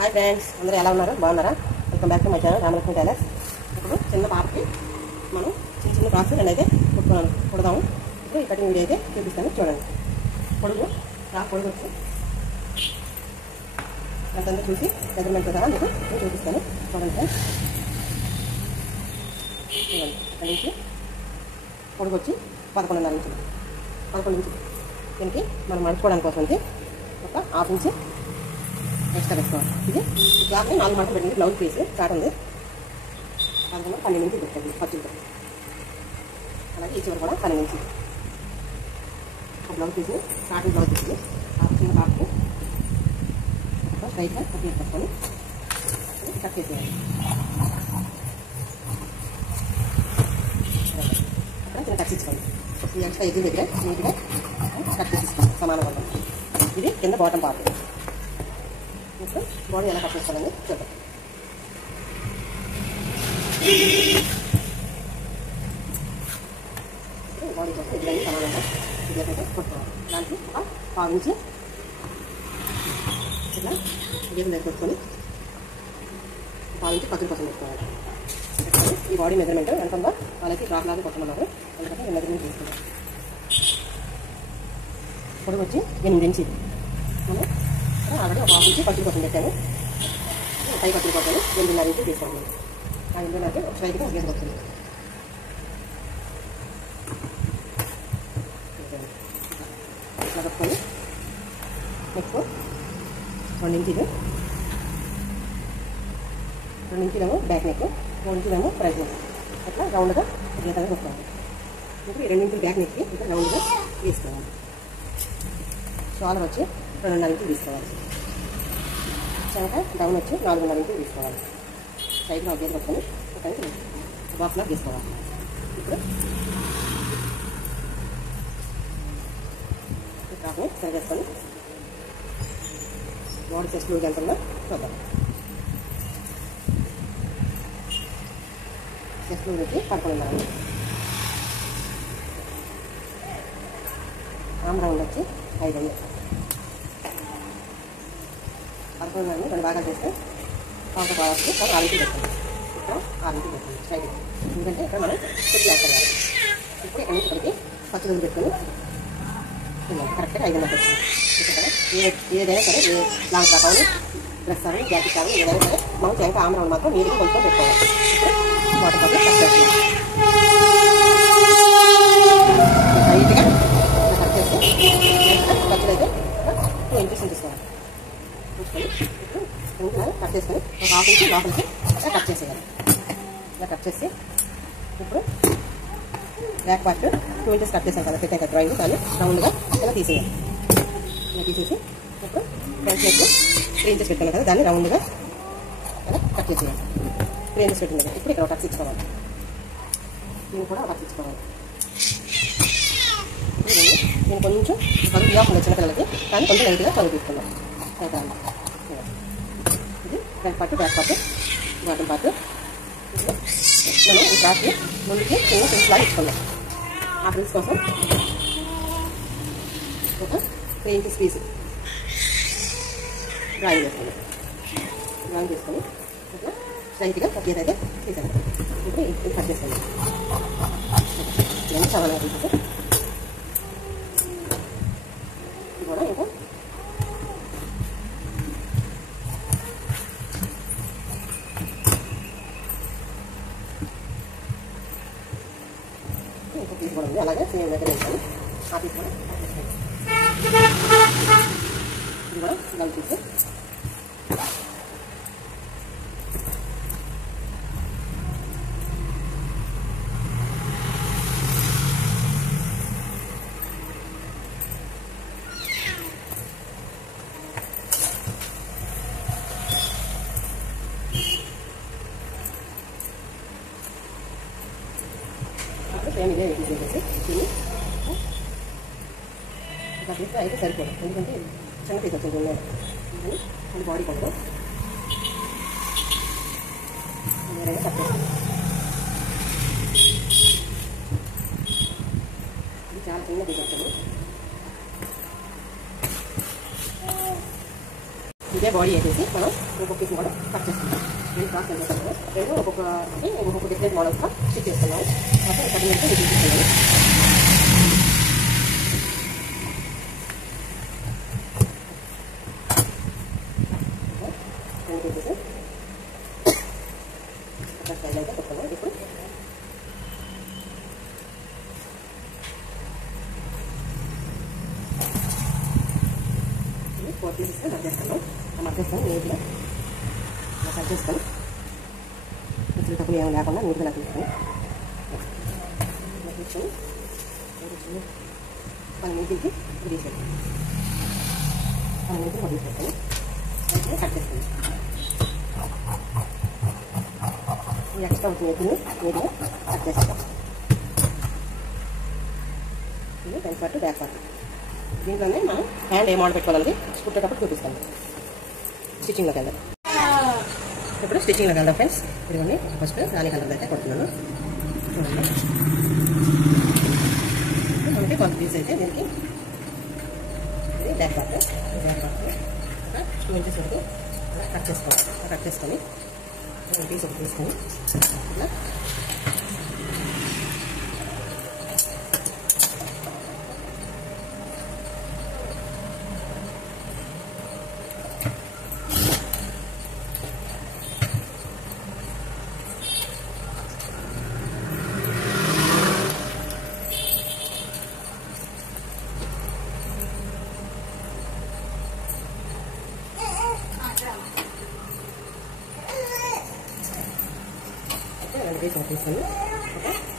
Hi friends, అందరూ ఎలా ఉన్నారు? బాగున్నారా? Welcome back to my channel Ramalakshmi tailors. ఇప్పుడు చిన్న పాపకి మనం చిన్న ఫ్రాక్స్ నేనైతే కుడదాము. ఇప్పుడు ఈ కటింగ్ వీడియో అయితే చూపిస్తాను, చూడండి. ఫ్రాక్ పొడుగు వచ్చి అంతంతా చూసి మెజర్మెంట్ కదా మీకు నేను చూపిస్తాను, చూడండి ఫ్రెండ్స్. చూడండి, ఇక్కడ నుంచి పొడుగు వచ్చి 11.5 ఇంచులు, 11 ఇంచులు. దీనికి మనం మడుచుకోవడానికి కోసం ఒక హాఫ్ ఇంచు ఎక్స్ట్రా పెట్టుకోవాలి. ఇది క్లాత్ని 4 మాటలు పెట్టింది. బ్లౌజ్ పీస్ చాట్ ఉంది, 12 ఇంచులు పెట్టండి ఖర్చులతో. అలాగే ఈ చివరి కూడా 12 ఇంచులు. ఒక blouse piece starting blouse piece చిన్న పాపకు స్ట్రైట్గా కట్ చేసి పట్టుకొని కట్ చేసేయాలి. అక్కడ చిన్న కట్ చేసుకోండి. ఈ ఎక్స్ట్రా ఎగ్గు దగ్గర నీట్గా కట్ చేసేసుకోండి సమానంగా. ఇది కింద బాటమ్ పార్ట్. ఇప్పుడు బాడీ ఎలా కట్ చేసుకోవాలని చూద్దాం. బాడీ కోసం ఇద్దరు సమానంగా ఇద్దరైతే కొట్టుకోవాలి. దానికి ఒక 1/4 ఇంచు ఇట్లా గీతలు దగ్గర కొట్టుకొని 1/4 ఇంచు ఖర్చుల కోసం పెట్టుకోవాలి. ఈ బాడీ మెజర్మెంట్ ఎంత ఉందో వాళ్ళకి ఫ్రాక్ లాగా కొట్టమన్నారు, అందుకని నేను మెజర్మెంట్ తీసుకుంటాను. పొడుగు వచ్చి 8 ఇంచులు. మనం ఆల్రెడీ ఒక 1/2 ఇంచు ఖర్చుల కోసం పెట్టాను. పై ఖర్చుల కోసం 8.5 ఇంచులు తీసుకోండి. ఆ 8.5 ఒక స్ట్రైట్గా గీత వస్తుంది. ఇట్లా కట్టుకొని నెక్స్ట్ 2 ఇంచులు, 2 ఇంచులేమో బ్యాక్ నెక్, 3 ఇంచులేమో ఫ్రంట్ నెక్. అట్లా రౌండ్గా గీతగా కొట్టుకోవాలి. ఇప్పుడు 2 ఇంచులు బ్యాక్ నెక్కి ఇట్లా రౌండ్గా తీసుకోవాలి. షోల్డర్ వచ్చి 2.5 ఇంచులు తీసుకోవాలి. చంక డౌన్ వచ్చి 4.5 ఇంచులు తీసుకోవాలి. సైడ్లో గీత కొట్టుకొని ఒక బాక్స్లో తీసుకోవాలి. ఇప్పుడు ఫ్రాక్ని సరి చేసుకొని బాడీ చెస్ట్ లూజ్ ఎంత ఉందో చూద్దాం. చెస్ట్ లూజ్ వచ్చి 11.5. ఆమ్ రౌండ్ వచ్చి 5 అయ్యి 11.5 2 భాగాలు చేస్తే పావుతో కావచ్చు 6 ఇంచులు పెట్టండి. ఇక్కడ 6 ఇంచులు పెట్టండి స్ట్రైట్, ఎందుకంటే ఇక్కడ మనం కుర్చీ వేస్తాం. ఇప్పుడు ఇక్కడ నుంచి ఇక్కడికి ఖర్చులు పెట్టుకొని కరెక్ట్గా 5.5 వచ్చింది. ఇక్కడ ఏదైనా సరే ఏ లాంగ్ ఫ్రాక్ కానీ డ్రెస్ కానీ జాకెట్ కానీ ఏదైనా సరే మనం చెంక ఆమ్ రౌండ్ మాత్రం నీట్గా కొంచెం పెట్టుకోవాలి. ఇప్పుడు వాటర్ కోసం కట్ చేస్తున్నాం. లైట్గా కట్ చేస్తే ఖర్చులు అయితే 2 ఇంచెస్ తీసుకోవాలి. ఇప్పుడు కట్ చేసుకొని ఒక 1/2 ఇంచు లోపలికి కట్ చేసేయాలి. ఇలా కట్ చేసి ఇప్పుడు బ్యాక్ పార్ట్ 2 ఇంచెస్ కట్ చేసాం కదా పెట్టాక డ్రాయింగ్, కానీ రౌండ్గా ఇలా తీసేయాలి. ఇలా తీసేసి ఇప్పుడు ఫ్రంట్ నెక్ 3 ఇంచెస్ పెట్టాను కదా, దాన్ని రౌండ్గా ఇలా కట్ చేసేయాలి. 3 ఇంచెస్ పెట్టింది కదా, ఇప్పుడు ఇక్కడ ఒక టక్స్ ఇచ్చుకోవాలి. దీన్ని కూడా ఒక టక్స్ ఇచ్చుకోవాలి. నేను కొంచెం కరువు ఇవ్వకుండా చిన్నపిల్లలకి, కానీ కొంచెం లైట్గా కరువు తీసుకున్నాం. ఇది front part, back part, bottom part. మనం ఈ ఫ్రాక్కి ముందుకి చిన్న ఫ్రిల్స్ లాగా ఇచ్చుకున్నాం. ఆ ఫ్రిల్స్ కోసం ఒక 3 ఇంచెస్ పీస్ డ్రాయింగ్ చేసుకున్నాం. డ్రాయింగ్ చేసుకొని ఇట్లా స్ట్రైట్గా కట్ అయితే తీసాను. ఇప్పుడు ఇది కట్ చేసుకోండి. ఇవన్నీ సమానంగా తీసేసి ఇది కూడా ఇంకా పీస్ కూడా ఉంది, అలాగే సేమ్ దగ్గర వేసాను. ఆ పీస్ కూడా ఇది కూడా బ్లౌజ్ పీస్. సేమ్ ఇదే తీసేసి దీన్ని ఇలా తీస్తే అయితే సరిపోదు, ఎందుకంటే చిన్న పీస్ వచ్చింది ఉన్నాయి. అది బాడీ కొంచెం వేరేగా కట్ చేస్తాం. ఇది చాలా చిన్న పీస్ వచ్చింది. ఇదే బాడీ వేసేసి మనం ఒక్కొక్క పీస్ కూడా కట్ చేసుకుంటాం. నేను క్రాస్ చేస్తాను. రెండు ఒక్కొక్క డిఫరెంట్ మోడల్స్గా స్టిచ్ చేస్తున్నాను. కటింగ్ అయితే చూపిస్తున్నాను. స్టైల్ అయితే కొత్తగా ఇప్పుడు 4 పీసెస్గా కట్ చేస్తాను. మధ్యస్థాను నీట్గా కట్ చేసుకొని ఇప్పుడు తక్కువ ఏమి లేకుండా నీట్గా తీసుకొని పన్నీటికి తీసేస్తాను. పన్నీటికి వదిలిపెట్టాను. అయితే కట్ చేస్తాను. ఎక్స్ట్రా వచ్చిన నీటిని నీట్గా కట్ చేస్తాను. ఇది ఫ్రంట్ పార్ట్ బ్యాక్ పార్ట్. దీంట్లోనే మనం హ్యాండ్ ఏ మోడల్ పెట్టుకోవాలంటే కుట్టేటప్పుడు చూపిస్తాను. స్టిచ్చింగ్లోకి వెళ్దాం. ఇప్పుడు స్టిచ్చింగ్లోకి వెళ్దాం ఫ్రెండ్స్. ఇదిగోండి ఫస్ట్ రాణి కలర్ అయితే కొడుతున్నాను. చూడండి మనకి కొంత పీస్ అయితే దీనికి ఇది బ్యాక్ పార్ట్. బ్యాక్ పార్ట్ ఒక 2 ఇంచెస్ వరకు అలా కట్ చేసుకోవాలి. కట్ చేసుకొని పీస్ ఒకటి తీసుకొని ఇట్లా వేసి వచ్చేస్తాను.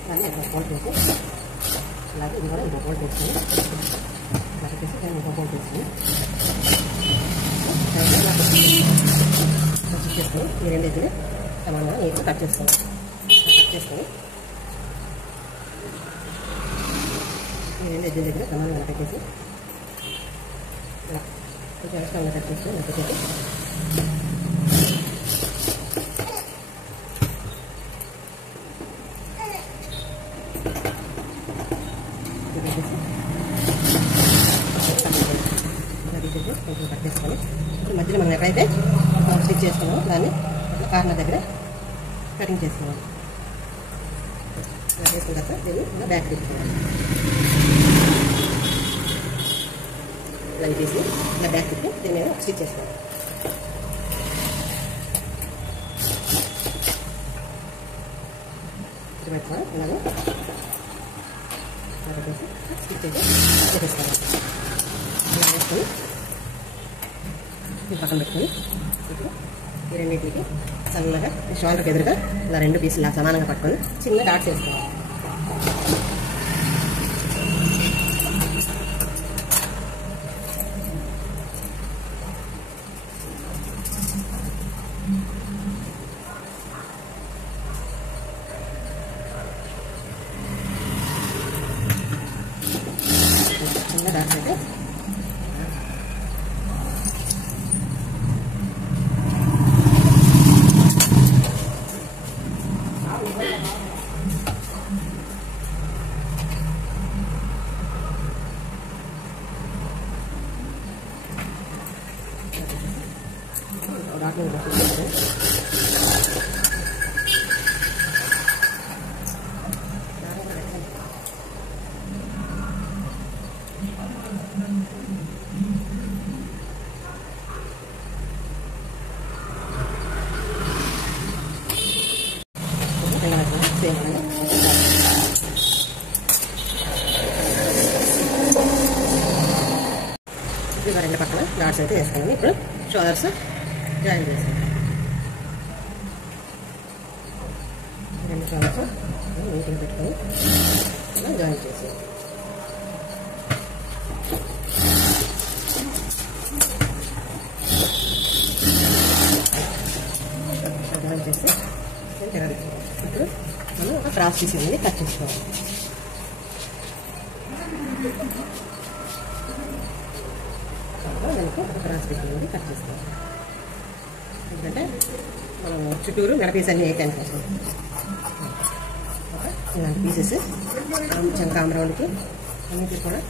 దాన్ని ఒక బోల్ట్ వేసి అలాగే ఇది కూడా ఇంకో బోల్ట్ వేసుకొని అలాగే వేసి దాన్ని ఇంకో బోల్ట్ వేసుకొని స్టిచ్ చేసుకొని ఈ రెండింటిని సమానంగా నీట్గా కట్ చేసుకోవాలి. కట్ చేసుకొని ఈ రెండు ఎడ్జిల దగ్గర సమానంగా పెట్టేసి ఇలా కొంచెం ఎక్స్ట్రాగా కట్ చేసుకొని పెట్టేసి కొంచెం కట్ చేసుకొని ఇప్పుడు మధ్యలో మనం ఎక్కడైతే స్టిచ్ చేసుకున్నామో దాన్ని కార్నర్ దగ్గర కటింగ్ చేసుకోవాలి. ఇలా చేసుకున్న తర్వాత దీన్ని ఇలా బ్యాక్ తిప్పుకోవాలి. ఇలా తీసి ఇలా బ్యాక్ తిప్పి దీన్ని మీద స్టిచ్ చేసుకోవాలి. ఇది పెట్టుకోవాలి. ఇలాగే పెట్టేసి స్టిచ్ అయితే చేసేసుకోవాలి. ఇలా వేసుకొని పక్కన పెట్టుకొని ఇప్పుడు ఈ రెండింటికి సన్నగా షోల్డర్కి ఎదురుగా ఇలా 2 పీసులు సమానంగా పట్టుకొని చిన్న డాట్స్ వేసుకోవాలి. చిన్న డాట్స్ అయితే ఇవి 2 పక్కన డాట్స్ అయితే వేసుకున్నాను. ఇప్పుడు షోల్డర్స్ జాయిన్ చేస్తాను. 2 షోల్డర్స్ నీట్గా పెట్టుకొని ఇలా జాయిన్ చేసాను. జాయిన్ చేసి ఇప్పుడు మనం ఒక క్రాస్ పీస్ అనేది కట్ చేసుకోవాలి. దానికి ఒక క్రాస్ పీస్ అనేది కట్ చేసుకోవాలి. ఎందుకంటే మనం చుట్టూరు మెడ పీస్ అన్నీ వేయటానికి కోసం ఇలాంటి పీసెస్ చంకామ రౌండ్కి అన్నిటికీ కూడా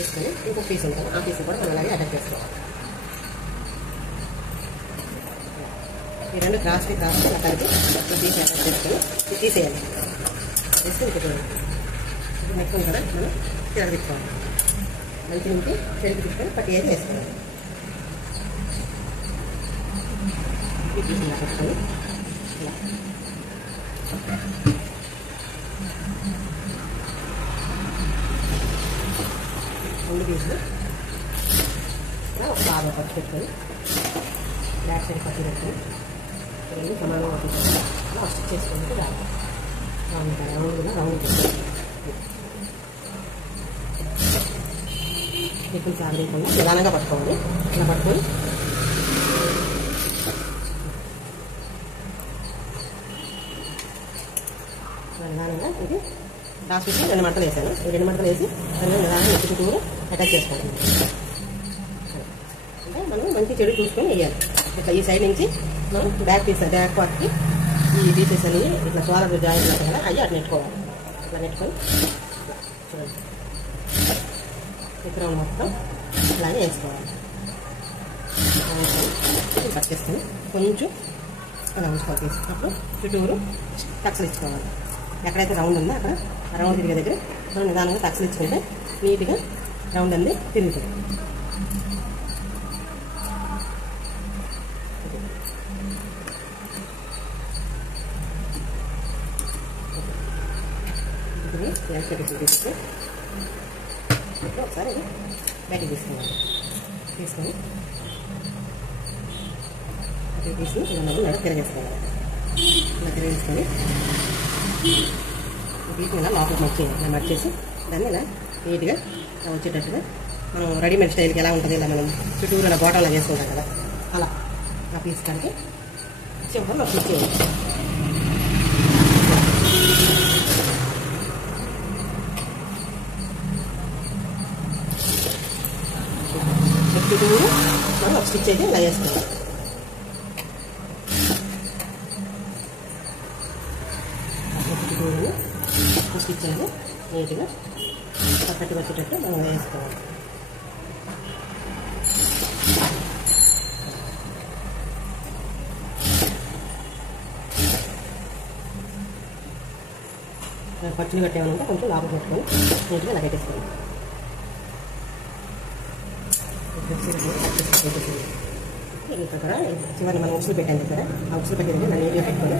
తీసుకొని ఇంకొక పీస్ ఉంటుంది ఆ పీస్ కూడా మనం అలాగే అటాచ్ చేసుకోవాలి. ఈ రెండు క్రాస్కి అలా కలిపి పీస్ అటాచ్ చేసుకొని ఇది తీసేయాలి. వేస్తే ఇప్పుడు నెక్ ఉంది కదా మనం తిరగదిప్పుకోవాలి. మంచి నుంచి చెరుకు తీసుకొని పట్టి అయితే వేసుకోవాలి. ఈ పీస్ ఇలా పెట్టుకొని ఇలా రెండు పీసులు ఒక బాగా పట్టు పెట్టుకొని బ్యాక్ సైడ్ పట్టి పెట్టుకొని రెండు సమానంగా పట్టుకొని అలా స్టిచ్ చేసుకుంటే రాదు. రౌండ్గా రౌండ్ ఎక్కువ సాగకుండా నిదానంగా పట్టుకోవాలి. ఇలా పట్టుకొని నిదానంగా ఇది లాస్ట్ వచ్చి 2 మడతలు వేసాను. ఈ 2 మడతలు వేసి నిదానంగా ఎక్కువ చుట్టూరు అటాచ్ చేసుకోవాలి. అంటే మనం మంచి చెడు చూసుకొని వేయాలి. ఇట్లా ఈ సైడ్ నుంచి మనం బ్యాక్ పార్ట్కి ఈ పీసెస్ అని ఇట్లా సోలర్ జాయింట్ ఉంటుంది కదా అవి అటు నెట్టుకోవాలి. ఇట్లా నెట్టుకొని చూడండి ఇక్కడ మొత్తం ఇలాగే వేసుకోవాలి. కట్ చేసుకొని కొంచెం అలా ఉంచుకోవాలి. అప్పుడు చుట్టూరు టక్స్లు ఇచ్చుకోవాలి. ఎక్కడైతే రౌండ్ ఉందో అక్కడ రౌండ్ తిరిగే దగ్గర మనం నిదానంగా టక్స్లు ఇచ్చుకుంటే నీట్గా రౌండ్ అనేది తిరుగుతుంది. తీసుకొని ఒకసారి బయటకు తీసుకోవాలి. తీసుకొని అక్కడ తీసి ఇలా మనం నడు తిరగేసుకోవాలి. ఇలా తిరగేసుకొని వీటిని ఇలా లోపలికి మర్చేయాలి. ఇలా మర్చేసి దాన్ని ఇలా నీట్గా వచ్చేటట్టుగా మనం రెడీమేడ్ స్టైల్కి ఎలా ఉంటుంది ఇలా మనం చుట్టూరు ఇలా బోటంలో వేసుకుంటాం కదా అలా ఆ పీస్ కంటే సింపుల్ స్టిచ్ చేయాలి. చుట్టూరు మనం ఒక స్టిచ్ అయితే ఇలా వేసుకోవాలి. చుట్టూరు స్టిచ్ అయితే నీట్గా పక్కటి వచ్చేటట్టు మనం వేసుకోవాలి. పచ్చులు కట్టేమనుకుంటే కొంచెం లాభం పెట్టుకొని నీట్గా ఇలా కట్టేసుకోవాలి. ఇక్కడ చివరిని మనం ఉసులు పెట్టాను కదా ఆ ఉసులు పెట్టేది మనం నీట్గా పెట్టుకొని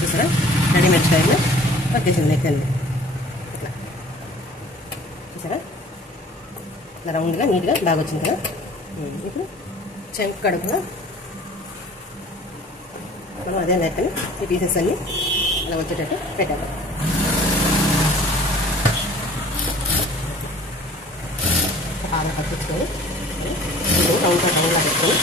చూసారా రెడీమేడ్ స్టైల్లో వచ్చేసింది నెక్ అండి. ఇట్లా చూసారా ఇలా రౌండ్గా నీట్గా బాగా వచ్చింది కదా. ఇప్పుడు చెంకు కడుపులో మనం అదే నెక్కని ఈ పీసెస్ అన్నీ ఇలా వచ్చేటట్టు పెట్టాలి. బాగా పట్టించుకొని రౌండ్లా పెట్టుకొని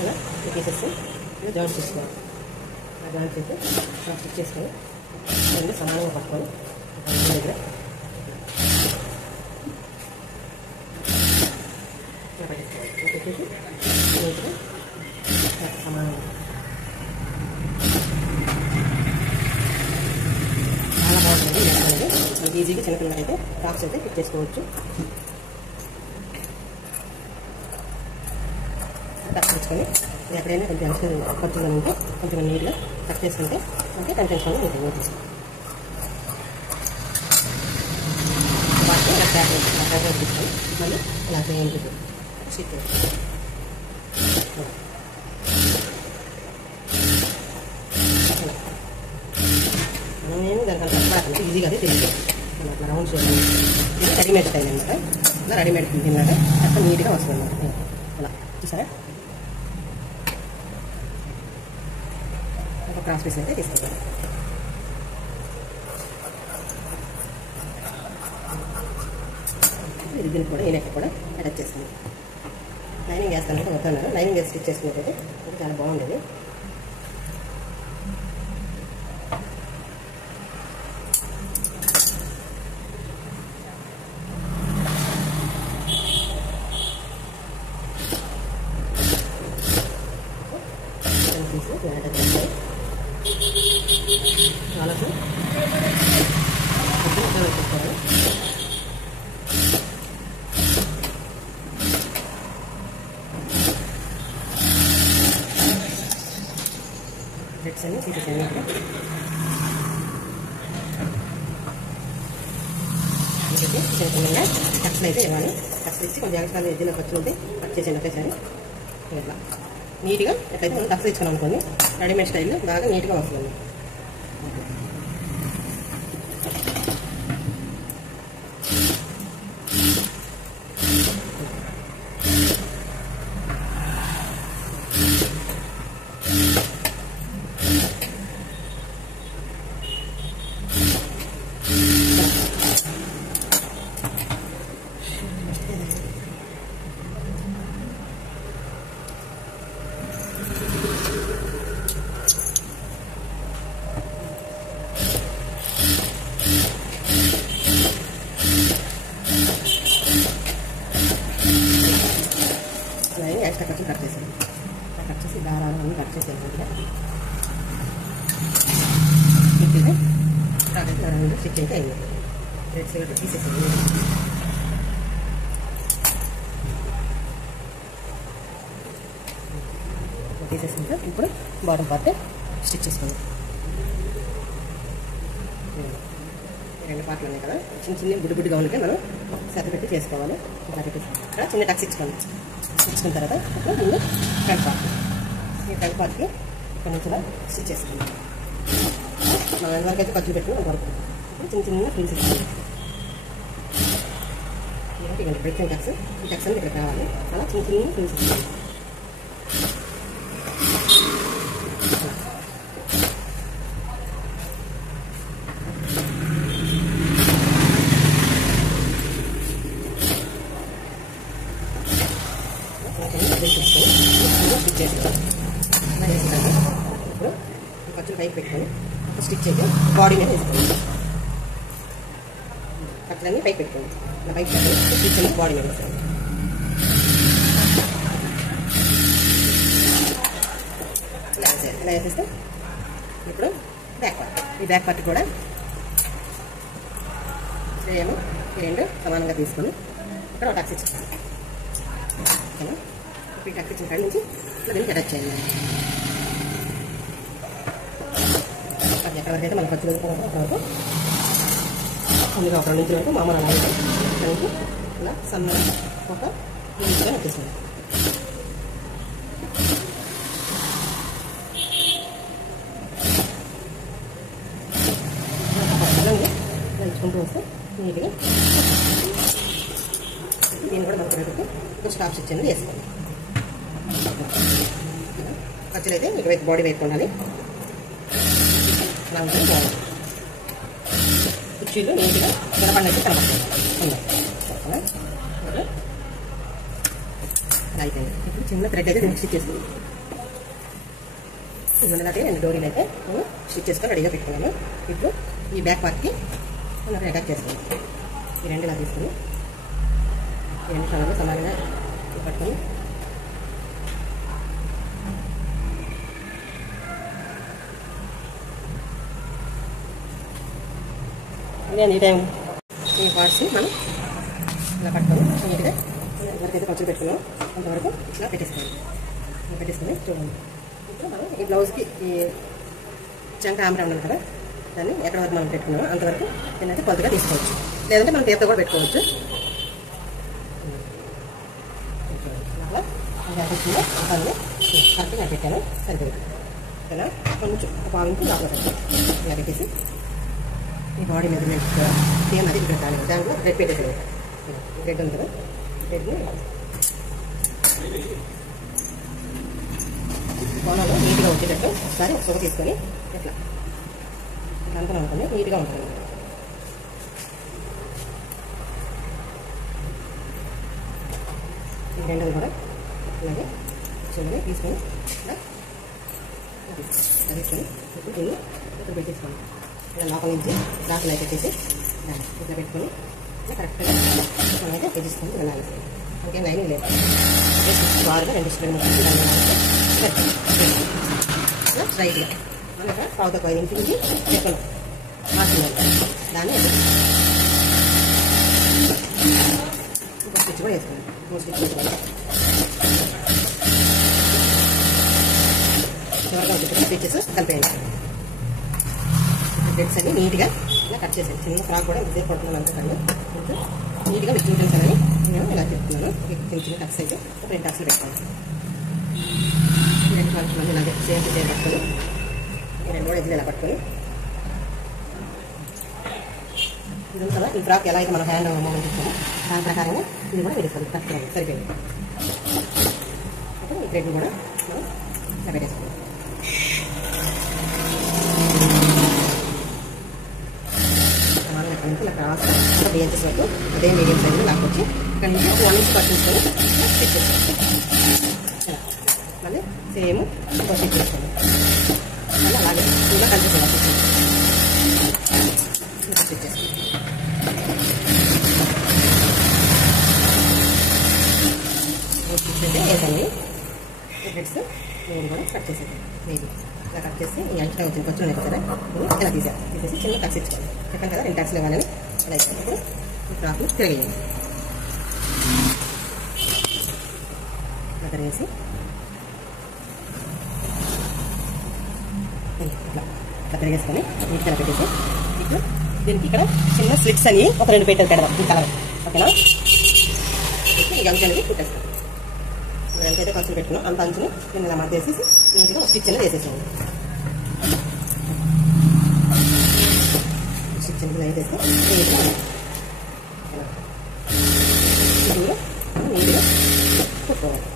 ఇలా ఈ పీసెస్ ఇలా జాయింట్ చేసుకోవాలి. ఆ జాయింట్ చేసి స్టిచ్ చేసుకొని రెండు సమానంగా పట్టుకొని దగ్గర పెట్టేసి నీట్గా సమానంగా చాలా బాగుంటుంది. మనకి ఈజీగా చిన్నపిల్లలకైతే టాప్స్ అయితే ఫిట్ చేసుకోవచ్చు. టక్స్ తెచ్చుకొని ఎక్కడైనా కొంచెం ఖర్చుగా ఉంటే కొంచెం నీట్గా కట్ చేసుకుంటే అంటే కంటెన్షన్గా ఉంటుంది. నీట్గా వాటిని ఇలా ట్యాప్ తీసుకొని మళ్ళీ ఇలా చేయండి స్టిచ్ నేను దానికి కష్టపడకుండా ఈజీగా అది తెలియదు. మనం అట్లా రౌండ్స్ ఇది రెడీమేడ్ స్టైల్ అనమాట. ఇలా రెడీమేడ్ తిన్నాక అట్లా నీట్గా వస్తుంది అనమాట. అలా చూసారా ఒక క్రాస్ పీస్ అయితే తీసుకుంటాను. ఇది దీనికి కూడా ఈ నెక్ కూడా అటాచ్ చేస్తుంది. లైనింగ్ వేస్తానంటే వద్దన్నారు. లైనింగ్ వేసి స్టిచ్ చేసుకున్నట్టయితే చాలా బాగుండేది. పీస్ యాడ్ చేస్తాయి వాళ్ళకు వేసుకోవాలి. బ్రెడ్స్ అన్ని తీసేసాను. చిన్న చిన్నగా కట్స్లు అయితే ఇవ్వాలి. కట్స్లు ఇచ్చి కొంచెం జాగ్రత్తగా ఏదైనా ఖర్చులు ఉంటే కట్ చేసేయండి ఒకేసారి. ఇట్లా నీట్గా ఎట్లయితే మనం కట్స్ ఇచ్చుకున్నాం అనుకోండి రెడీమేడ్ స్టైల్లో బాగా నీట్గా వస్తుంది. ఎక్స్ట్రా ఖర్చు కట్ చేసాను. కట్ చేసి దారాలు అన్నీ కట్ చేసాను. స్టిచ్ అయితే అయింది. రెడ్ సైడ్ తీసేసాను. తీసేసాక ఇప్పుడు బాటమ్ పార్ట్ స్టిచ్ చేసుకోండి. రెండు పార్ట్లు ఉన్నాయి కదా, చిన్న చిన్న బుడ్డిగా ఉంటే మనం సర్ది పెట్టి చేసుకోవాలి. ఇక్కడ చిన్న టక్స్ ఇచ్చుకోండి. ఇచ్చుకున్న తర్వాత ఇప్పుడు ముందు ఫ్రంట్ పార్ట్, ఈ ఫ్రంట్ పార్ట్కి ఇక్కడ నుంచి స్టిచ్ చేసుకోండి. మనం ఎంతవరకు అయితే ఖర్చు పెట్టుకుని అంతవరకు ఇప్పుడు చిన్న చిన్న ఫ్రిల్స్ ఇచ్చుకోండి. ఇవ్వండి బ్రెడ్ టక్స్, ఈ టక్స్ అనేది ఇక్కడ కావాలి. అలా చిన్న చిన్న ఫ్రిల్స్ ఇచ్చుకోండి. ఇప్పుడు ఖర్చులు పైకి పెట్టుకొని స్టిచ్ అయితే బాడీ మీద వేసుకోండి. ఖర్చులన్నీ పైకి పెట్టుకోండి. ఇలా పైకి పెట్టుకొని స్టిచ్ అనేది బాడీ మీద వేసుకోండి. ఇలా వేసేస్తే ఇప్పుడు బ్యాక్ పార్ట్, ఈ బ్యాక్ పార్ట్ కూడా సేమ్ ఈ రెండు సమానంగా తీసుకొని ఇక్కడ ఒక టక్స్ ఇచ్చుకోండి. ఓకేనా? ఇప్పుడు ఈ టక్స్ ఇచ్చిన కాడి నుంచి ఇట్లా దీనికి అటాచ్ చేయండి. ఎక్కడికైతే మనకు ఖర్చు వరకు ముందుగా ఒక 2 ఇంచుల వరకు మామూలు అలాగే దానికి ఇలా సన్నగా ఒక 2 ఇంచుగా వచ్చేసింది. ఇచ్చుకుంటూ వస్తే నీట్గా దీన్ని కూడా మనకు పెట్టుకు ఒక స్టాప్ స్టిచ్ అనేది వేసుకోండి. ఖర్చులు అయితే ఇటువైపు బాడీ వైపు ఉండాలి. ఇలా ఉంటుంది బాగుంది. కుర్చీలు నీట్గా నిలబడినట్టు కనపడుతుంది. అలా అయిపోయింది. ఇప్పుడు చిన్న థ్రెడ్ అయితే దీనికి స్టిచ్ చేసుకుంది. ఇలాంటి 2 డోరీలు అయితే నేను స్టిచ్ చేసుకొని రెడీగా పెట్టుకున్నాను. ఇప్పుడు ఈ బ్యాక్ పార్ట్కి మనం అటాచ్ చేసుకున్నాం. ఈ 2 ఇలా తీసుకుని ఈ 2 కలర్లు సమానంగా పట్టుకొని ఈ టైం ఈ పార్ట్స్ని మనం ఇలా పట్టుకొని నీట్గా ఎవరికైతే ఖర్చులు పెట్టుకున్నాం అంతవరకు ఇలా పెట్టేసుకొని చూడండి. ఇప్పుడు మనం ఈ బ్లౌజ్కి ఈ చంక ఆమ్రా ఉన్నాం కదా, దాన్ని ఎక్కడ వరకు మనం పెట్టుకున్నామో అంతవరకు నేనైతే కొద్దిగా తీసుకోవచ్చు. లేదంటే మనం టేప్తో కూడా పెట్టుకోవచ్చు. అలా కరెక్ట్గా పెట్టాను, సరిపోయింది. ఇలా కొంచెం ఒక 1/2 ఇంచు లోపల ఇలా పెట్టేసి ఈ బాడీ మెజర్మెంట్ సేమ్ అది ఇక్కడ దాంట్లో రెడ్ పెట్టేసాను. రెడ్ ఉంది కదా, రెడ్ని కోణంలో నీట్గా వచ్చేటట్టు ఒకసారి ఒక తీసుకొని ఇట్లా అంతా ఉంటుంది, నీట్గా ఉంటుంది. ఈ 2 కూడా ఇలాగే చిన్నగా తీసుకొని ఇలా తీసుకొని ఇప్పుడు దీన్ని ఇక్కడ పెట్టేసుకోండి. ఇలా లోపల నుంచి దాంట్లో పెట్టేసి ఇట్లా పెట్టుకొని ఇలా కరెక్ట్గా మనమైతే పెట్టేసుకొని వెళ్ళాలి. ఇంకేం లైనింగ్ లేదు. బాగా 2 స్ప్రెడ్ స్ట్రైట్గా మనం ఇక్కడ పావు తక్కువ ఇంటికి పెట్టుకున్నాం మార్చుకున్నాం దాన్ని ఇంకో స్టిచ్ కూడా వేసుకున్నాం 3 స్టిచ్ వేసుకున్నాం చివరిగా వచ్చేసి స్టిచెస్ కలిపేయండి థ్రెడ్స్ అన్ని నీట్గా ఇలా కట్ చేసేది చిన్న ఫ్రాక్ కూడా ఇంతసేపు పడుతున్నాను అంతా కానీ నీట్గా మీకు చూపించాలని నేను ఇలా చెప్తున్నాను చిన్న చిన్న కట్స్ అయితే 2 టక్స్లు పెట్టుకోవాలి 2 టక్స్ మళ్ళీ ఇలాగే సేమ్ పట్టుకొని 2 కూడా ఎడ్జ్లు ఇలా పట్టుకొని ఇది ఉంది కదా ఈ ఫ్రాక్ ఎలా అయితే మనం హ్యాండ్ మూమెంట్ ఇస్తామో దాని ప్రకారంగా ఇది కూడా వేసుకోవాలి కరెక్ట్గా సరిపోయింది అప్పుడు ఈ థ్రెడ్ కూడా మనం ఇలా పెట్టేసుకోవాలి ఇలా క్రాస్ 3 ఇంచెస్ వరకు అదే మీడియం సైజులో లాక్కొచ్చి ఇక్కడ నుంచి 1 ఇంచ్ పట్టించుకొని స్టిచ్ చేసుకోవాలి మళ్ళీ సేమ్ ఇంకో స్టిచ్ చేసుకోవాలి మళ్ళీ అలాగే ఇలా కలిసిపోవాలి స్టిచ్ చేసుకోవాలి స్టిచ్ అయితే వేసండి థ్రెడ్స్ నేను కూడా కట్ చేసేది మేబీ ఇలా కట్ చేసి ఈ అంచనా వచ్చిన కొంచెం ఉన్నాయి కదా ఇలా తీసేసి చిన్న కట్స్ ఇచ్చుకోవాలి చెప్పాను కదా 2 టక్స్లు ఇవ్వాలని అలా ఇచ్చినప్పుడు ఈ ఫ్రాక్ని తిరిగేయండి ఇలా తిరిగేసి ఇట్లా తిరిగేసుకొని నీట్గా పెట్టేసి ఇప్పుడు దీనికి ఇక్కడ చిన్న స్లిట్స్ అని ఒక 2 పెట్టెలు పెడదాం ఈ కలర్ ఓకేనా ఈ అంచులకి కుట్టేస్తాం ఎంతైతే ఖర్చులు పెట్టుకున్నాం అంత అంచుని నేను ఇలా మధ్యేసేసి నీట్గా స్టిచ్ అనేది వేసేసాను స్టిచ్ అనేది వేసేస్తే నీట్గా నీట్గా కుట్టుకోవాలి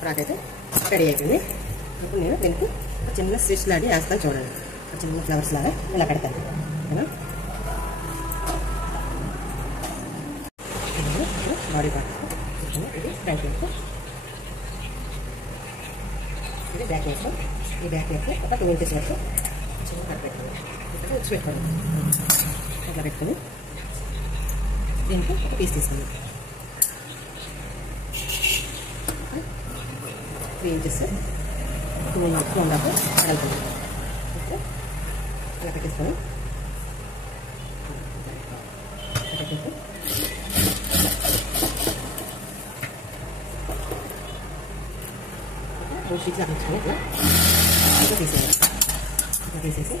ఫ్రాక్ అయితే రెడీ అయిపోయింది ఇప్పుడు నేను దీనికి చిన్న స్టిచ్ లాంటి వేస్తాను చూడండి చిన్న ఫ్లవర్స్ లాగా ఇలా పెడతాను ఓకేనా బాడీ పార్ట్ ఇది ఫ్రంట్ వైపు ఇది బ్యాక్ వైపు ఈ బ్యాక్ వైపు ఒక 2 ఇంచెస్ వరకు చిన్న కట్ పెట్టుకోండి ఇక్కడ ఉచ్చు పెట్టుకోండి అట్లా పెట్టుకొని దీనికి ఒక పీస్ తీసుకోండి 3 ఇంచెస్ 2.5 వెళ్తుంది అలా పెట్టేసుకొని పెట్టేసి షీట్స్ అనిపించుకొని ఇట్లా తీసేయాలి ఇట్లా తీసేసి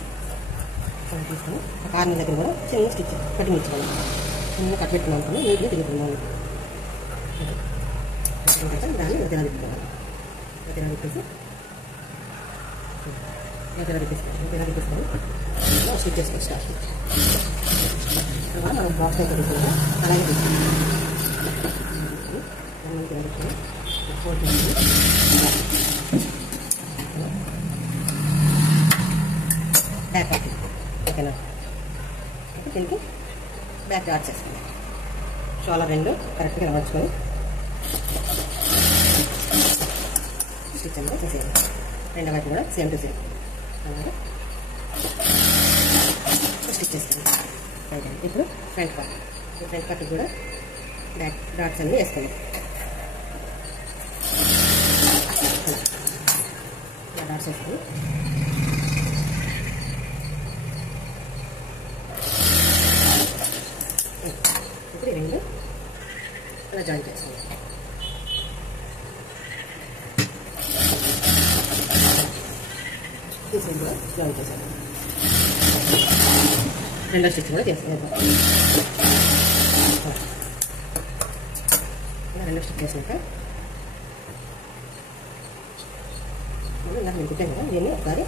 తీసుకొని ఆ కార్నర్ దగ్గర కూడా చిన్న స్టిచ్ కటింగ్ ఇచ్చుకోవాలి చిన్న కట్ పెట్టుకున్నాం అనుకుని నీట్గా తిరుగుతున్నాను దాన్ని మధ్యలో తిప్పుకోవాలి మధ్యలో తిప్పేసి మధ్యలో తిప్పేసుకొని స్టిచ్ చేసుకోవాలి స్టార్ట్ తర్వాత మనం బాక్స్ అయితే తీసుకుంటాం అలాగే తీసుకుంటాం బ్యాక్ పార్ట్ ఓకేనా దీనికి బ్యాక్ డాట్ చేసుకుందాం షోల్డర్ 2 కరెక్ట్గా నడుచుకొని స్టిచ్ అనేది చేసేయాలి 2 వైపు కూడా సేమ్ టు సేమ్ అలాగే స్టిచ్ చేస్తాను ఇప్పుడు ఫ్రంట్ పార్ట్ కూడా బ్యాక్ డాట్స్ అన్నీ వేసుకుందాం డాట్స్ వేసుకొని ఇప్పుడు 2 అలా జాయిన్ చేసుకోండి కూడా జాయిన్ చేశాను 2వ స్టిచ్ కూడా చేస్తాను 2వ స్టిచ్ చేసినాక ఇలా నేను కుట్టాను కదా దీన్ని ఒకసారి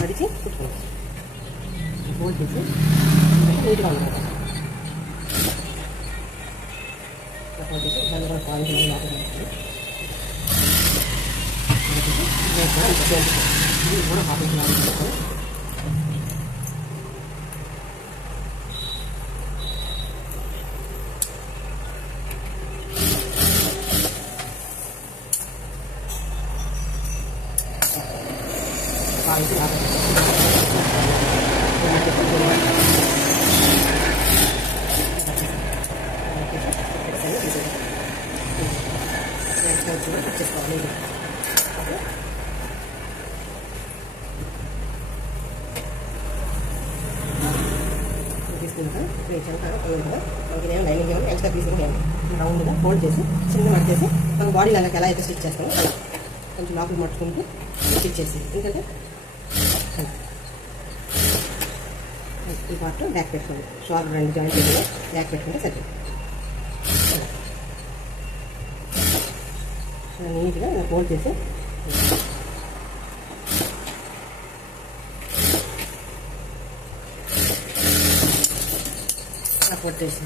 మడిచి కుట్టుకున్నాను ఫోల్డ్ చేసి నీట్గా ఉంటుంది ఫోల్డ్ చేసి దాన్ని కూడా పాయింట్ ఇది కూడా హాఫ్ ఇంచ్ లాగా తీసుకొని కాల్చి లాగా చేసుకోవాలి. తీసుకున్నాక ఇప్పుడు చెంత ఉంది కదా మనకి ఏమైనా లైనింగ్ ఏమైనా ఎక్స్ట్రా తీసుకుని రౌండ్గా ఫోల్డ్ చేసి చిన్న మట్టేసి మన బాడీ లాగా ఎలా అయితే స్టిచ్ చేస్తామో అలా కొంచెం లోపలికి మట్టుకుంటూ స్టిచ్ చేసి ఎందుకంటే ఈ పార్ట్ బ్యాక్ పెట్టుకోండి. షోల్డర్ 2 జాయింట్ పెట్టుకుని బ్యాక్ పెట్టుకుంటే సరిపోతుంది. నీట్గా ఇలా ఫోల్డ్ చేసి ఇలా ఫోల్డ్ చేసి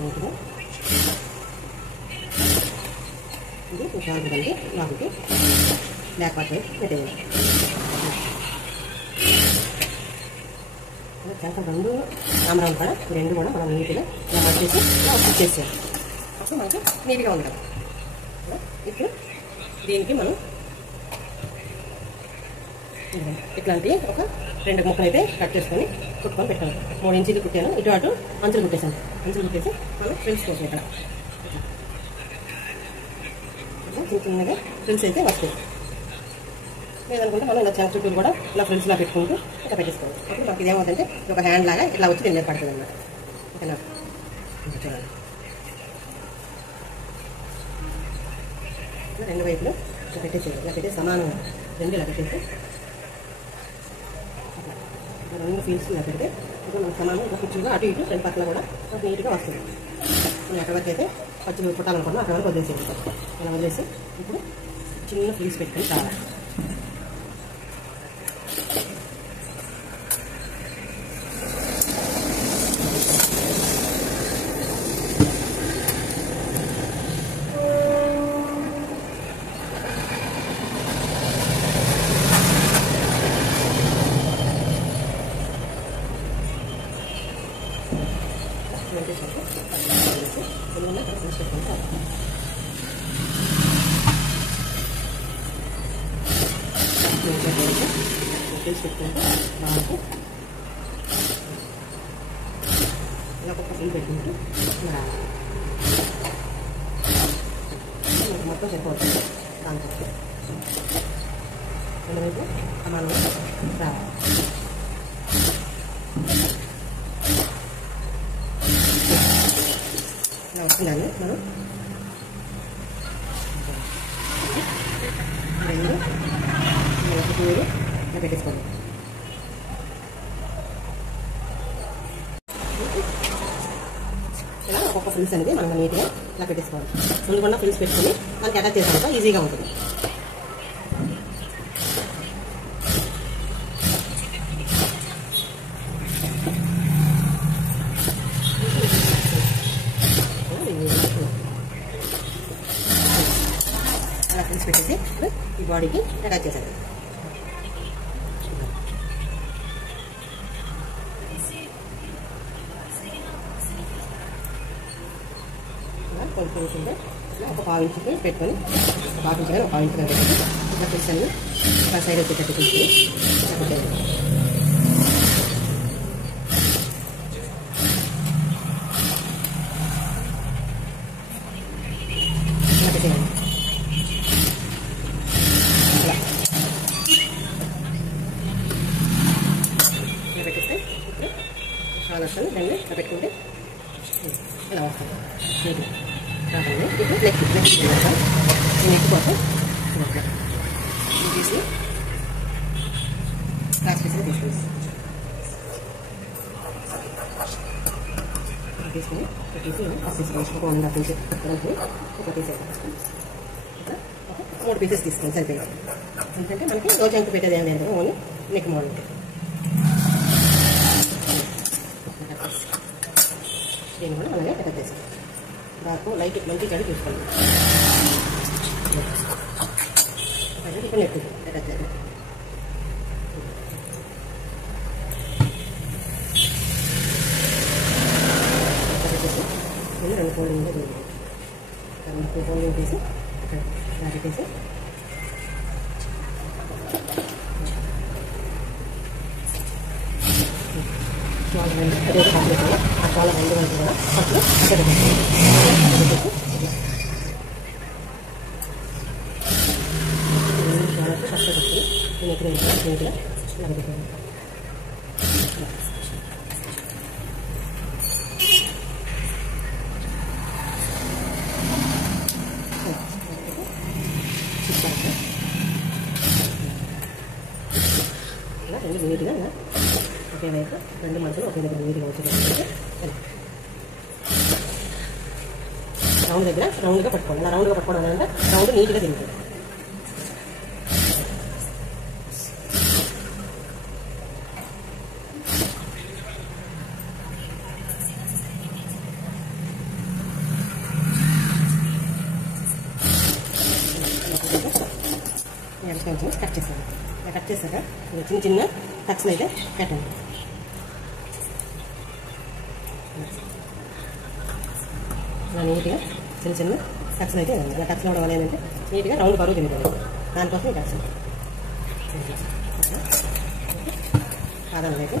నీట్గా ఇది షార్ట్ కంటే లోపలికి బ్యాక్ పార్ట్ పెట్టేయండి. చెంత 2 రామరాలు కూడా 2 కూడా మనం నీట్గా ఇలా మట్టేసి ఇలా స్టిచ్ చేసేయాలి. అప్పుడు మనకి నీట్గా ఉండదు. ఇప్పుడు దీనికి మనం ఇట్లాంటి ఒక 2 ముక్కలు అయితే కట్ చేసుకొని కుట్టుకొని పెట్టాలి. 3 ఇంచీలు కుట్టాను, ఇటు అటు అంచులు కుట్టేసాను. అంచులు కుట్టేసి మనం ఫ్రిల్స్ కోసం ఇక్కడ చిన్న చిన్నగా ఫ్రిల్స్ అయితే వస్తాయి. లేదనుకుంటే మనం ఇలా చెంత చుట్టూరు కూడా ఇలా ఫ్రిల్స్లా పెట్టుకుంటూ ఇట్లా పెట్టేసుకోవాలి. అప్పుడు మనకి ఇదేమవుతుందంటే ఒక హ్యాండ్ లాగా ఇట్లా వచ్చి దీని మీద పడుతుంది అన్నమాట. ఓకేనా? చూడండి, 2 వైపులు ఇలా పెట్టేసేయాలి. ఇలా పెట్టేసి సమానంగా 2 ఇలా పెట్టేసి 2 ఫీల్స్ ఇలా పెడితే ఇప్పుడు మనకు సమానం ఇలా కుర్చీగా అటు ఇటు 2 పక్కల కూడా మనకు నీట్గా వస్తుంది. మనం ఎక్కడి వరకు అయితే పచ్చి పుట్టాలనుకున్నాం అక్కడ వరకు వదిలేసేది. ఇలా వదిలేసి ఇప్పుడు చిన్న ఫీల్స్ పెట్టుకొని కావాలి. పెట్టుకుంటే మనకు ఇలా ఒక ఫీల్ పెట్టుకుంటూ మొత్తం సరిపోతుంది. దాంతో వైపు సమానంగా రావాలి. ఇలా వస్తుందని మనం 2 ఇలా పెట్టేసుకోండి. ఇలా ఒక్కొక్క ఫ్రిల్స్ అనేది మనం నీట్గా ఇలా పెట్టేసుకోవాలి. ముందుకుండా ఫ్రిల్స్ పెట్టుకొని మనకి అటాచ్ చేసాక ఈజీగా ఉంటుంది. అలా ఫ్రిల్స్ పెట్టేసి ఈ బాడీకి అటాచ్ చేసాను. కొంచెం ఒక 1/2 ఇంచ్ పెట్టుకొని 1/2 ఇంచ్ కానీ 1/2 ఇంచ్ కానీ పెట్టుకొని ఇట్లా ఫ్రిల్స్ అన్ని ఒక సైడ్ వచ్చేటట్టు తీసుకొని ఇట్లా పెట్టేది. ఇలా పెట్టేయండి. ఇలా పెట్టేస్తే ఇప్పుడు చాలా వస్తుంది. దాన్ని ఇట్లా పెట్టుకుంటే ఇలా వస్తుంది నీట్గా. ఇప్పుడు నెక్ చేస్తాం. ఈ నెక్ కోసం తీసి క్రాస్ పీస్ని తీసుకుంటాం. తీసుకుని తీసి ఆఫీస్ ఒక 1.5 ఇంచ్ పక్కనకి ఒక తీసేస్తాం. ఇట్లా 3 పీసెస్ తీసుకొని సరిపోయింది. ఎందుకంటే మనకి రోజు అంత పెట్టేది ఏం లేదు, ఓన్లీ నెక్ మోడల్. దీన్ని కూడా అలాగే కట్ చేస్తాం. దాకా లైట్ మంచి చెడు చూసుకోండి. ఇప్పుడు నెట్టు అటాచ్ చేయాలి. రెండు ఫోల్డింగ్ ఫోల్డింగ్ తీసి ఇక్కడ పెట్టేసి చాలా రెండు అదే కంప్లీట్ ఆ చాలా రెండు వైపు కూడా ఫస్ట్ అక్కడ పెట్టేసి ఫస్ట్ పెట్టి నేను ఎక్కడ నీట్గా ఇలా పెట్టాను. ఇలా రెండు నీట్గా ఒకే వైపు రెండు మనుషులు ఒకే దగ్గర నీట్గా వచ్చేటట్టు రౌండ్ దగ్గర రౌండ్గా పట్టుకోండి. అలా రౌండ్గా పట్టుకోవడం అంటే రౌండ్ నీట్గా తిరుగుతుంది. కొంచెం కట్ చేస్తాను. ఇలా కట్ చేశాక చిన్న చిన్న టక్స్లు అయితే పెట్టండి. ఇలా నీట్గా చిన్న చిన్న టక్స్లు అయితే ఇలా టక్స్లు అవడం వల్ల ఏంటంటే నీట్గా రౌండ్ బరువు తిరుగుతుంది. దానికోసం ఈ టక్స్ పాదాలు అయితే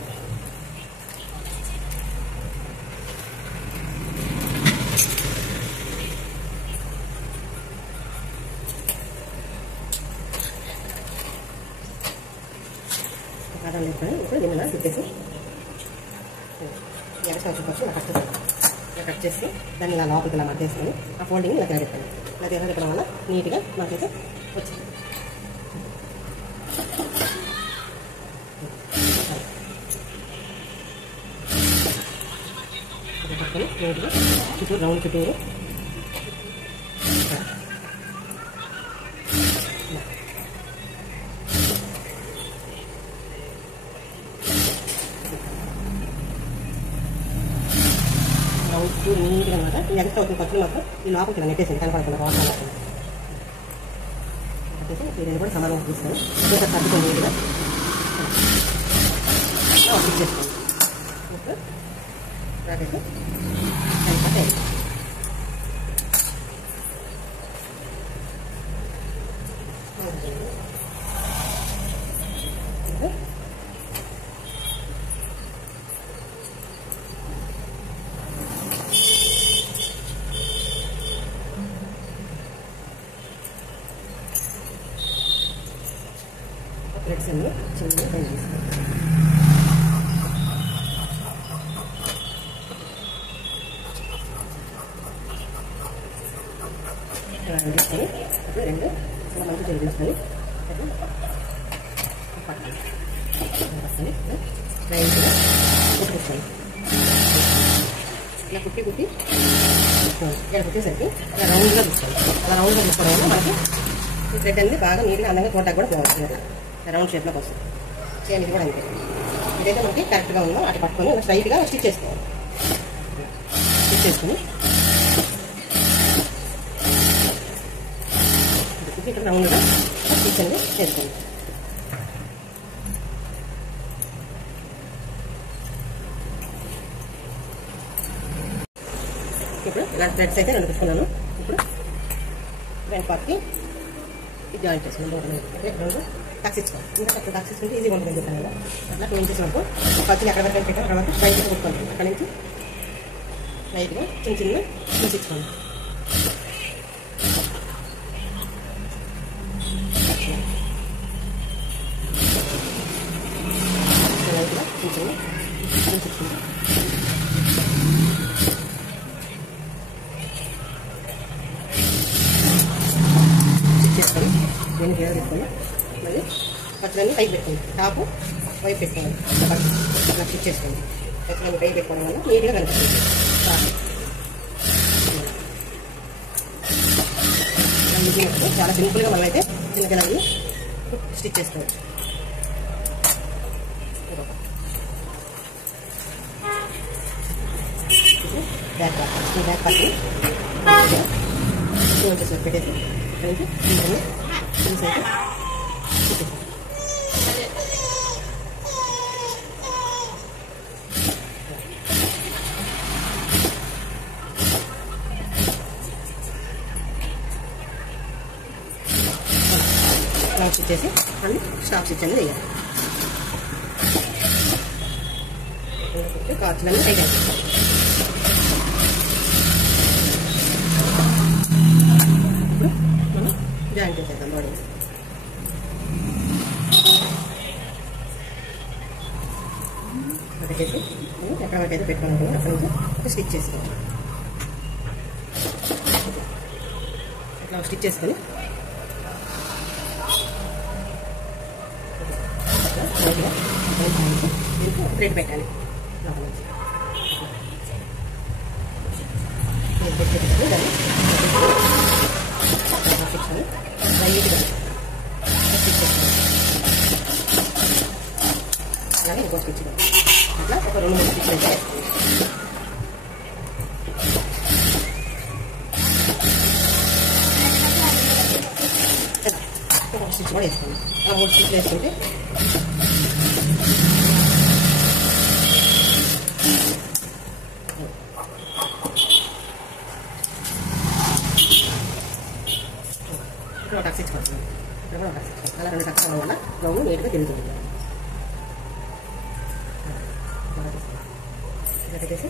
పాదాలు వేసుకొని ఇప్పుడు నిన్న తిప్పేసి ఎగస్ట్రా వచ్చి ఇలా కట్ చేస్తాను. ఇలా కట్ చేసి దాన్ని ఇలా లోపలికి ఇలా మట్టేసుకొని ఆ ఫోల్డింగ్ ఇలా తిరగెత్తాను. ఇలా తిరగెత్తడం వల్ల నీట్గా మనకైతే వచ్చింది. పక్కన నీట్గా చుట్టూరు రౌండ్ చుట్టూరు నీట్గా అనమాట. ఈ ఎంత అవుతుంది ఖర్చులు మాత్రం ఈ లోపలికి ఇలా నెట్టేసింది కనపడకుండా వాటర్ పెట్టేసి ఇది కూడా సమానంగా తీస్తాను. ఇంకా సర్దుకొని నీట్గా ఫిక్స్ చేసుకోండి. ఇప్పుడు రాకేసి కట్టే థ్రెడ్స్ అన్ని చిన్నగా బెండ్ చేసుకోండి. తీసుకొని అప్పుడు రెండు చాలా మంచి జరిగిస్తుంది. పక్కన వస్తుంది రైట్గా కుట్టుకోండి. ఇలా కుట్టి కుట్టి ఇలా కుట్టేసరికి ఇలా రౌండ్గా తీసుకోండి. అలా రౌండ్గా తీసుకోవడం వల్ల మనకి ఈ థ్రెడ్ అనేది బాగా నీట్గా అందంగా చూడడానికి కూడా బాగుంటుంది. రౌండ్ షేప్లోకి వస్తుంది. సేమ్ ఇది కూడా అంతే. ఇదైతే మనకి కరెక్ట్గా ఉందో అటు పట్టుకొని స్ట్రైట్గా స్టిచ్ చేసుకోవాలి. స్టిచ్ చేసుకుని ఇక్కడ రౌండ్గా స్టిచ్ అనేది చేసుకోండి. ఇప్పుడు ఇలాంటి థ్రెడ్స్ అయితే నేను తీసుకున్నాను. ఇప్పుడు ఫ్రంట్ పార్ట్కి ఇది జాయిన్ చేసుకున్నాను. రెండు టక్స్ ఇచ్చుకోవాలి. ఇంకా అక్కడ టక్స్ ఇచ్చుకుంటే ఈజీగా ఉంటుంది చెప్పాను కదా. అట్లా 2 ఇంచెస్ వరకు ఖర్చులు ఎక్కడ వరకు పెట్టాను. తర్వాత బయటకు కుట్టుకోండి. అక్కడ నుంచి లైట్గా చిన్న చిన్న చూసించుకోండి. లైట్గా చిన్న చిన్న చూసించుకోండి. చేసుకొని దీన్ని గేర్ పెట్టుకొని మళ్ళీ ఖర్చులన్నీ పైకి పెట్టుకోండి. టాపు వైపు పెట్టుకోండి. అట్లా స్టిచ్ చేసుకోండి. ఖర్చులన్నీ పైకి పెట్టుకోవడం వల్ల నీట్గా కనిపిస్తుంది. చాలా సింపుల్గా మనం అయితే చిన్న చిన్నవి స్టిచ్ చేసుకోవచ్చు. బ్యాక్ పార్ట్ వచ్చేసి పెట్టేసి ఇక్కడ నుంచి తీసి క్లాత్ ఇచ్చేసి అన్ని స్టాప్ స్టిచ్ అనేది వేయాలి. కాచులన్నీ టైట్ అయిపోతాయి. ఇప్పుడు మనం జాయింట్ చేసేద్దాం బాడీ. పెట్టేసి ఎక్కడ వరకు అయితే పెట్టుకోవాలి అక్కడ నుంచి ఒక స్టిచ్ చేసుకోవాలి. ఇట్లా స్టిచ్ చేసుకొని దీనికి థ్రెడ్ పెట్టాలి. అలాగే ఇంకో స్టిచ్ అట్లా ఒక 2-3 స్టిచ్లు అయితే ఒక స్టిచ్ కూడా వేసుకోండి. ఆ 3 స్టిచ్లు వేసుకుంటే ఒక టక్స్ ఇచ్చుకోవచ్చు. ఇక్కడ కూడా ఒక టక్స్ ఇచ్చుకోవచ్చు. అలా 2 టక్స్ అవ్వడం వల్ల రౌండ్ నీట్గా తిరుగుతుంది. ఇలా పెట్టేసి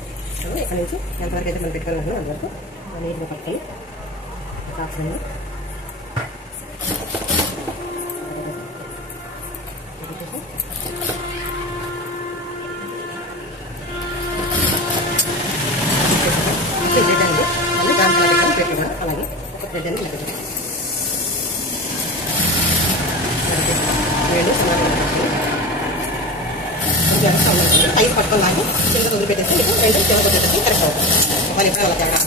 ఇక్కడ నుంచి ఎంతవరకు అయితే మనం పెట్టుకోవాలనుకున్నాం అంతవరకు నీట్గా పట్టుకొని టక్స్ అనేది థ్రెడ్ అనేది మళ్ళీ దాంట్లో పెట్టడం అలాగే ఒక థ్రెడ్ అనేది పెట్టడం ఐదు పట్టుకొని లాగి కింద వదిలిపెట్టేసి మీకు 2 కింద వదిలిపెట్టేసి కరెక్ట్ అవుతుంది. వాళ్ళు ఎప్పుడు వాళ్ళ తేడా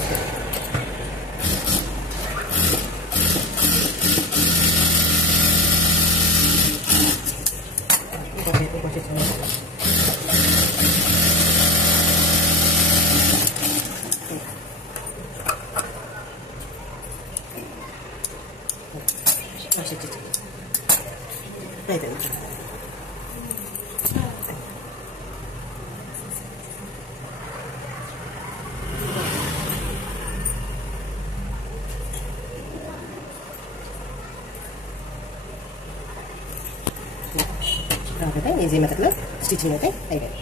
అయితే ఈజీ మెథడ్లో స్టిచ్చింగ్ అయితే అయిపోయింది.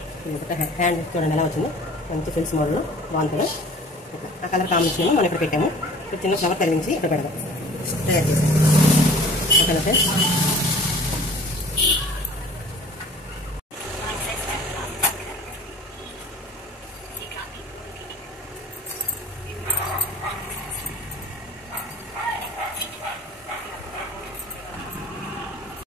హ్యాండ్ చూడండి ఎలా వచ్చింది, మంచి ఫిల్స్ మోడల్లో బాగుంటుంది. ఆ కలర్ కాంబినేషన్ మనం ఇక్కడ పెట్టాము. చిన్న ఫ్లవర్ కలిగించి ఇక్కడ పెడదాం తయారు చేసాం. ఓకేనా ఫ్రెండ్స్.